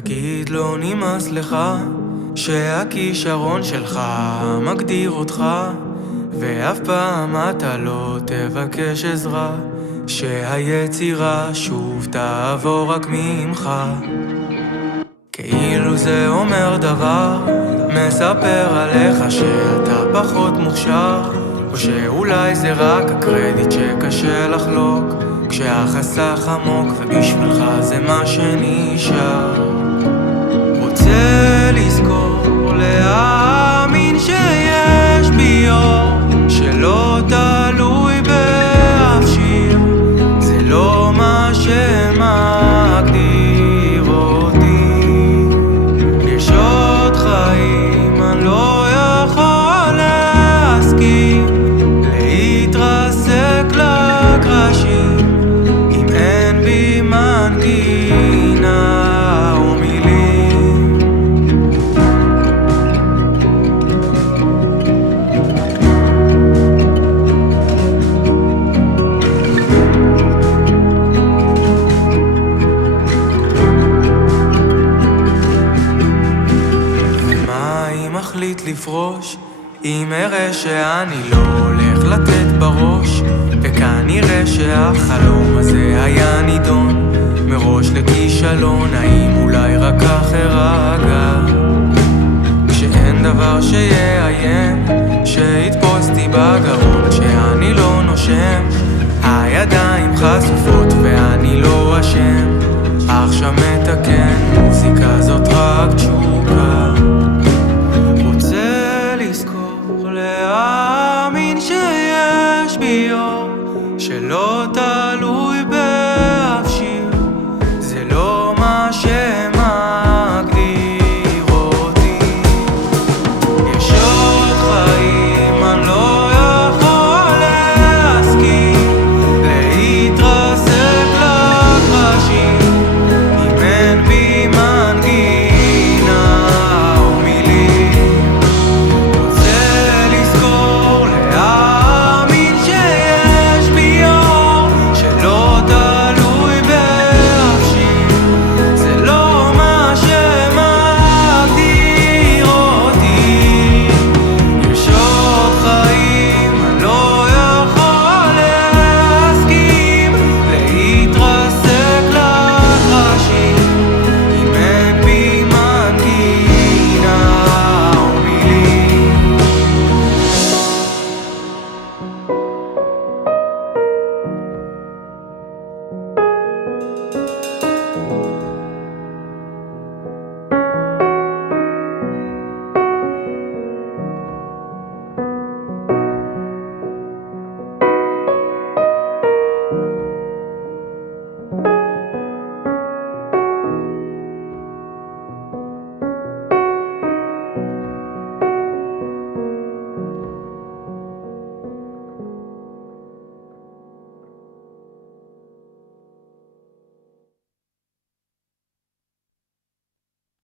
תגיד לא נמאס לך שהכישרון שלך מגדיר אותך, ואף פעם אתה לא תבקש עזרה, שהיצירה שוב תעבור רק ממך. כאילו זה אומר דבר, מספר עליך שאתה פחות מוכשר, או שאולי זה רק הקרדיט שקשה לחלוק, כשהחסך עמוק ובשבילך זה מה שנשאר. רוצה לזכור, להאמין שיש בי אור שלא תלוי באף שיר, זה לא מה שמגדיר אותי. יש עוד חיים, אני לא יכול להסכים להתרסק לקרשים אם אין בי מנגינה או מילים. ומה אם מחליט לפרוש, אם אראה שאני לא הולך לתת בראש, וכנראה שהחלום הזה היה נידון מראש לכישלון, האם אולי רק כך ארגע, כשאין דבר שיאיים, שיתפוסתי בגרון כשאני לא נושם, הידיים חשופות ואני לא אשם, עכשיו מתקן.